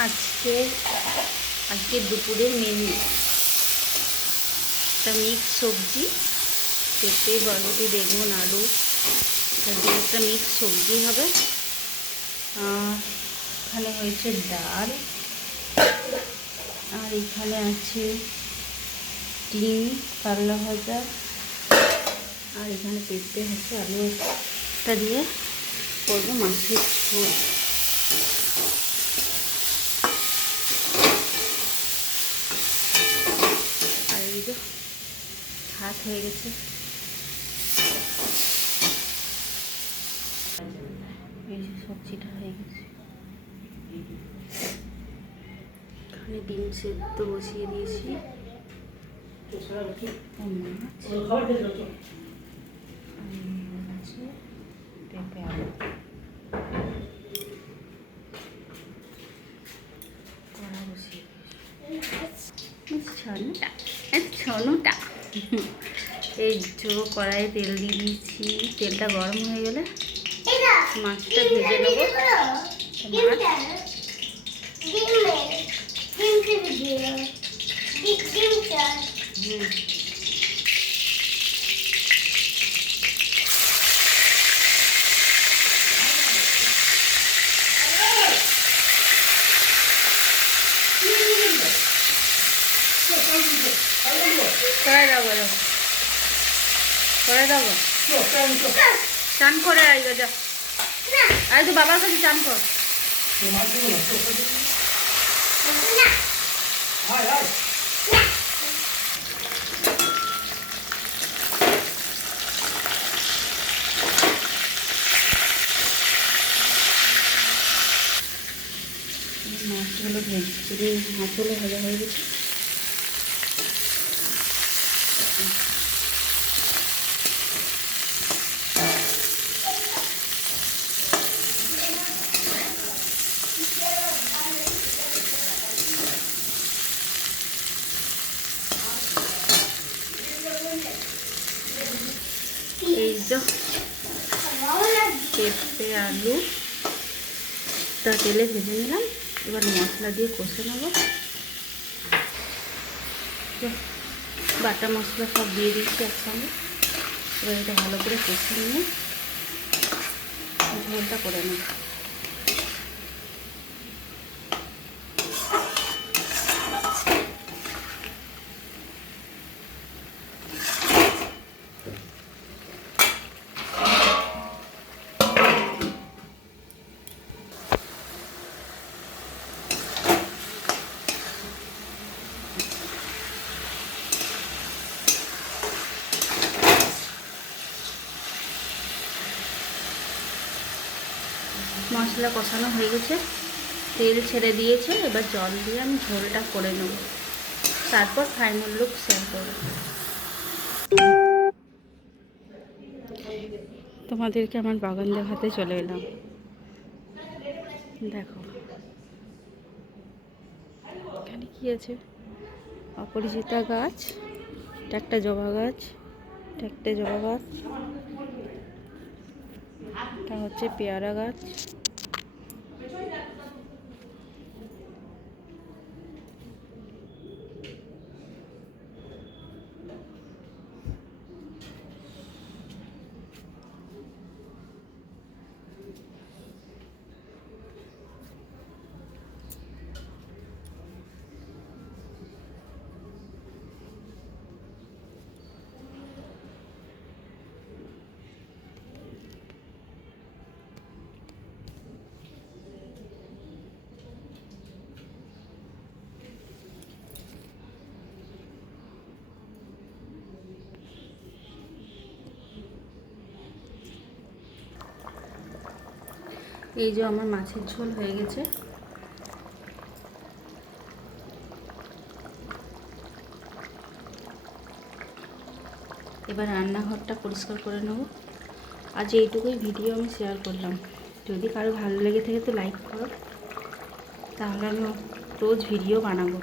আজকে দুপুরের মেনু একটা মিক্স সবজি, পেঁপে, বরবটি, বেগুন, আলু দিয়ে একটা মিক্স সবজি হবে। এখানে হয়েছে ডাল, আর এখানে আছে ডিম, কারলা ভাজা, আর এখানে পেঁপে হচ্ছে, আলু একটা দিয়ে করবো মাছের ঝোল। আর এই যে ভাত হয়ে গেছে। এই যে সবজিটা হয়ে গেছে। এখানে ডিম সেদ্ধ বসিয়ে দিয়েছি, পেঁপে আলু কড়া বসিয়ে ছনুটা এই যে কড়াইয়ে তেল দিয়ে দিয়েছি। তেলটা গরম হয়ে গেলে মাছটা ভেজে নেবো। কড়াই দাও, কড়াই দাও, চান করে আই যা, আই তো বাবার কাছে চান কর। মাছগুলো মাছগুলো ভাজা হয়ে গেছে। এই যে পেঁপে আলু তেলে ভেজে নিলাম। এবার মশলা দিয়ে কষে নেব। বাটা মশলা সব দিয়ে দিচ্ছি একসঙ্গে। এবার এটা ভালো করে কষে নিয়ে ঝোলটা করে নেব। মশলা কষানো হয়ে গেছে, তেল ছেড়ে দিয়েছে। এবার জল দিয়ে আমি ঝোলটা করে নেব, তারপর ফাইনাল লুক শেয়ার করব। তোমাদেরকে আমার বাগান দেখাতে চলে এলাম। দেখো এখানে কি আছে, অপরিচিতা গাছ, একটা জবা গাছ, একটা জবা গাছ, এটা হচ্ছে পেয়ারা গাছ, এই যে আমার মাছের ঝোল হয়ে গেছে। এবার রান্নাঘরটা পরিষ্কার করে নেব। আজ এইটুকুই ভিডিও আমি শেয়ার করলাম। যদি কারো ভালো লেগে থাকে তো লাইক করো, তাহলে আমি রোজ ভিডিও বানাবো।